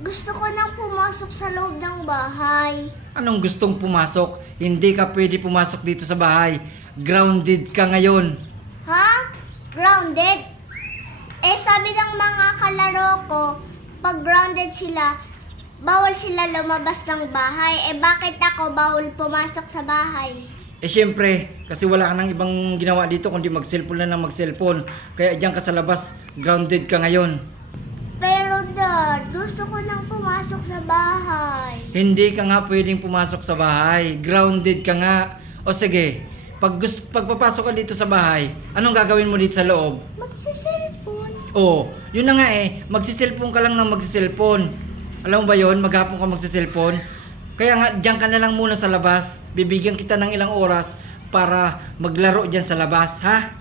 Gusto ko nang pumasok sa loob ng bahay. Anong gustong pumasok? Hindi ka pwede pumasok dito sa bahay. Grounded ka ngayon. Ha? Grounded? Sabi ng mga kalaro ko, pag grounded sila, bawal sila lumabas ng bahay. Bakit ako bawal pumasok sa bahay? Syempre, kasi wala ka nang ibang ginawa dito kundi mag-cellphone lang ng mag-cellphone. Kaya diyan ka sa labas, grounded ka ngayon. Pero Dad, gusto ko nang pumasok sa bahay. Hindi ka nga pwedeng pumasok sa bahay. Grounded ka nga. O sige, pagpapasok ka dito sa bahay, anong gagawin mo dito sa loob? Magsiselfon. Yun na nga magsiselfone ka lang ng magsiselfone. Alam mo ba yun? Maghapon ka magsiselfone. Kaya nga, diyan ka na lang muna sa labas. Bibigyan kita ng ilang oras para maglaro diyan sa labas, ha?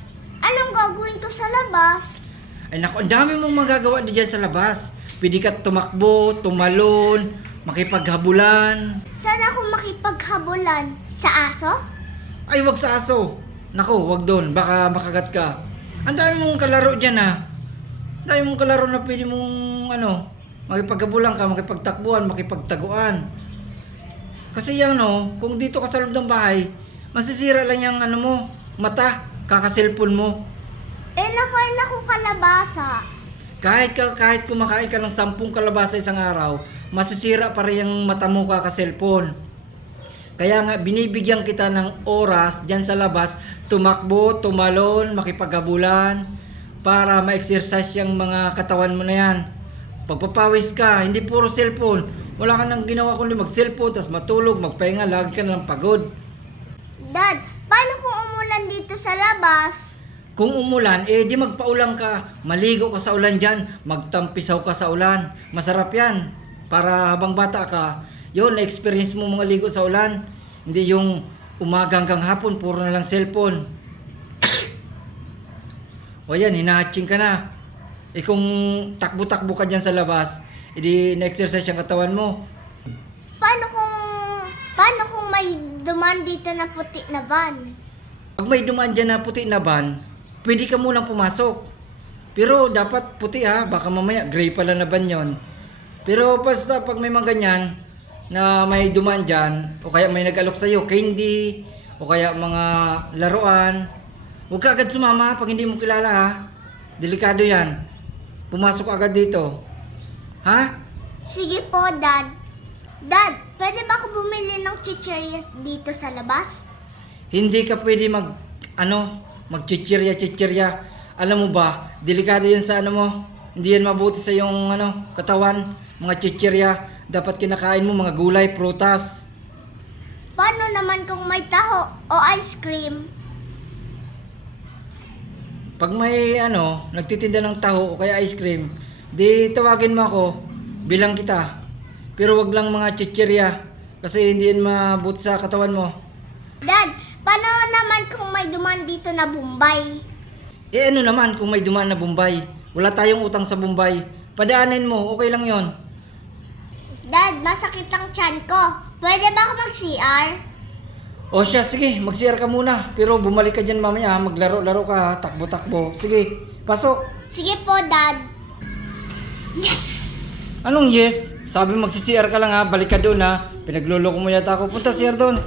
Anong gagawin ko sa labas? Ay naku, ang dami mong magagawa diyan sa labas. Pwede ka tumakbo, tumalon, makipaghabulan. Saan ako makipaghabulan? Sa aso? Ay, wag sa aso. Naku, wag doon. Baka makagat ka. Ang dami mong kalaro diyan, ha? Ang dami mong kalaro na pwede mong, makipaghabulan ka, makipagtakbuhan, makipagtaguan. Kasi kung dito ka sa loob ng bahay, masisira lang yung mata, kakaselfon mo. Nakain ako kalabasa. Kahit kumakain ka ng 10 kalabasa isang araw, masisira pa rin yung mata mo kakaselfon. Kaya nga, binibigyan kita ng oras dyan sa labas, tumakbo, tumalon, makipaghabulan, para ma-exercise yung mga katawan mo na yan. Pagpapawis ka, hindi puro cellphone. Wala ka nang ginawa kundi mag-cellphone, tapos matulog, magpahinga, lagi ka nalang pagod. Dad, paano kung umulan dito sa labas? Kung umulan, di magpaulan ka. Maligo ka sa ulan dyan, magtampisaw ka sa ulan. Masarap yan. Para habang bata ka, yun, na-experience mo mga ligo sa ulan. Hindi yung umaga hanggang hapon, puro na lang cellphone. O yan, hinahatching ka na. Kung takbo-takbo ka dyan sa labas, na-exercise yung katawan mo. Paano kung may duman dito na puti na van? Pag may dumaan dyan na puti na van, pwede ka munang pumasok. Pero dapat puti, ha, baka mamaya gray pala na van yun. Pero basta pag may mga ganyan na may dumaan dyan, o kaya may nag-alok sa'yo, candy, o kaya mga laruan, huwag ka agad sumama pag hindi mo kilala, ha. Delikado yan. Pumasok agad dito. Ha? Sige po, Dad. Dad, pwede ba ako bumili ng chichirias dito sa labas? Hindi ka pwede magchichirya. Alam mo ba, delikado yan sa mo. Hindi yan mabuti sa iyong katawan. Mga chichirya, dapat kinakain mo mga gulay, prutas. Paano naman kung may taho o ice cream? Pag may nagtitinda ng taho o kaya ice cream, di tawagin mo ako, bilang kita. Pero wag lang mga chichirya kasi hindi yan mabuti sa katawan mo. Dad, paano naman kung may duman dito na Bombay? Ano naman kung may dumaan na Bombay? Wala tayong utang sa Bombay. Padaanin mo, okay lang yon. Dad, masakit ang tiyan ko. Pwede ba ako mag-CR? O siya, sige, mag-CR ka muna. Pero bumalik ka dyan mamaya, maglaro-laro ka, takbo-takbo. Sige, pasok. Sige po, Dad. Yes! Anong yes? Sabi magsi-CR ka lang, ha, balik ka doon, ha. Pinagluloko mo yata ako. Punta CR doon.